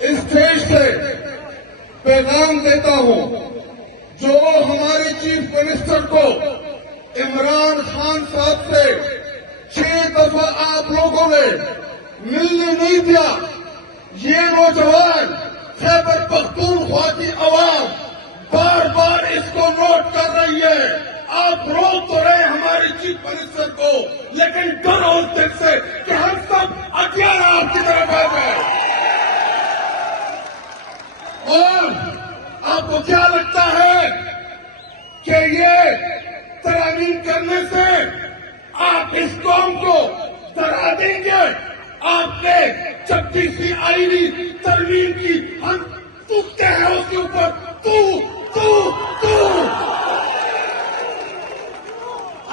Stage سے پیغام دیتا ہوں، جو ہمارے چیف منسٹر کو عمران خان صاحب سے 6 دفعہ آپ لوگوں نے ملنے نہیں دیا، یہ نوجوان خیبر پختونخوا کی عوام بار بار اس کو نوٹ کر رہی ہے۔ آپ روک تو رہے ہمارے چیف منسٹر کو، لیکن ڈر اس دن سے کہ ہم سب اکیلا آپ کی طرف آ جائیں۔ اور آپ کو کیا لگتا ہے کہ یہ ترامیم کرنے سے آپ اس قوم کو ڈرا دیں گے؟ آپ نے 26ویں آئینی ترمیم کی، ہم ٹوٹتے ہیں اس کے اوپر،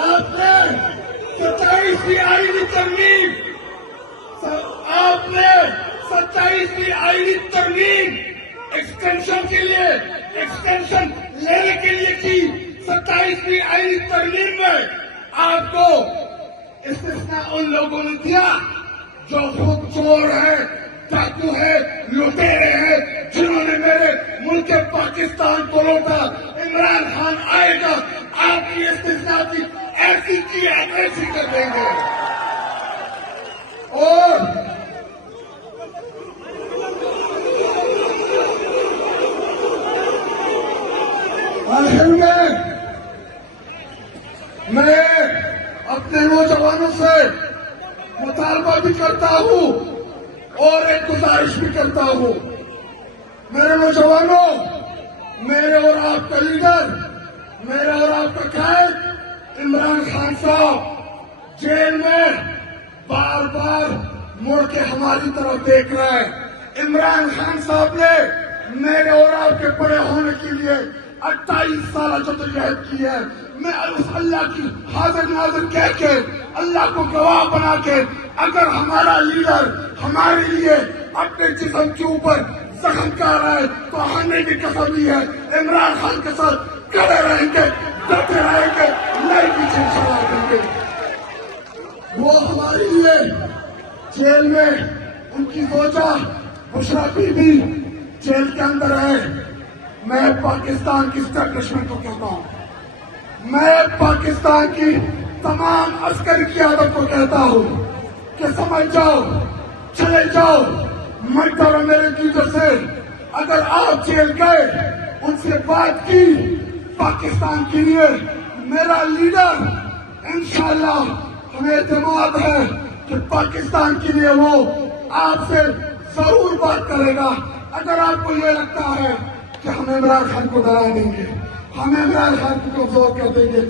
آپ نے 27ویں آئینی ترمیم، آپ نے 27ویں آئینی ترمیم ایکسٹینشن کے لیے، ایکسٹینشن لینے کے لیے کی۔ 27ویں آئینی ترمیم میں آپ کو استثناء ان لوگوں نے دیا جو خود چور ہیں، ڈاکو ہیں، لٹیرے ہیں، جنہوں نے میرے ملک پاکستان کو لوٹا۔ عمران خان آئے گا، آپ کی استثناء کی ایسی کی ایسی کر دیں گے۔ اور آخر میں اپنے نوجوانوں سے مطالبہ بھی کرتا ہوں اور ایک گزارش بھی کرتا ہوں۔ میرے نوجوانوں، میرے اور آپ کا لیڈر، میرا اور آپ کا قائد عمران خان صاحب جیل میں بار بار مڑ کے ہماری طرف دیکھ رہا ہے۔ عمران خان صاحب نے میرے اور آپ کے بڑے ہونے کے لیے 28 سال جدوجہد کی ہے۔ میں اس اللہ کی حاضر ناظر کہہ کے، اللہ کو گواہ بنا کے، اگر ہمارا لیڈر ہمارے لیے اپنے جسم کے اوپر زخم کر رہا ہے تو ہم نے بھی قسم لی ہے عمران خان کے ساتھ کڑے رہیں گے، ڈٹے رہیں گے، نہیں پیچھے چلا دیں گے۔ وہ ہمارے لیے جیل میں ان کی زوجہ بشرا بی بی جیل کے اندر ہے۔ میں پاکستان کی اسٹیبلشمنٹ کو کہتا ہوں، میں پاکستان کی تمام عسکری قیادت کو کہتا ہوں کہ سمجھ جاؤ، چلے جاؤ، مت کرو میرے لیڈر سے۔ اگر آپ جیل گئے، ان سے بات کی پاکستان کے لیے، میرا لیڈر انشاءاللہ ہمیں اعتماد ہے کہ پاکستان کے لیے وہ آپ سے ضرور بات کرے گا۔ اگر آپ کو یہ لگتا ہے کہ ہم عمران خان کو ڈرا دیں گے، ہم عمران خان کو کمزور کر دیں گے،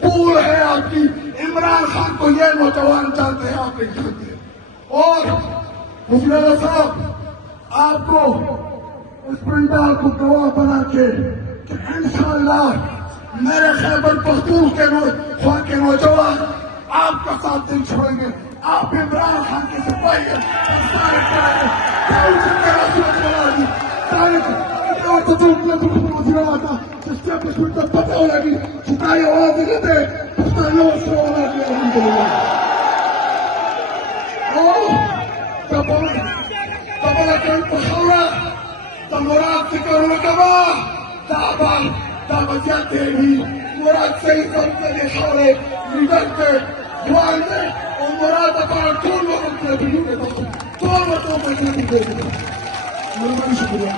بھول ہے آپ کی۔ عمران خان کو یہ نوجوان جانتے ہیں، آپ نہیں جانتے۔ اور حسین صاحب، آپ کو اس پنڈال کو گواہ بنا کے کہ انشاءاللہ میرے خیبر پختونخوا کے نوجوان آپ کا ساتھ نہیں چھوڑیں گے۔ آپ عمران خان کے سپاہی ہیں، پتہ لگی چھٹائی آواز دیتے مراد ذکر لکبا دعوت بھی مراد صحیح کرتے دکھاڑے لیڈر کے جوان میں اور مراد اپنا ٹول وقت کے بھی تو مرتوں میں شکریہ۔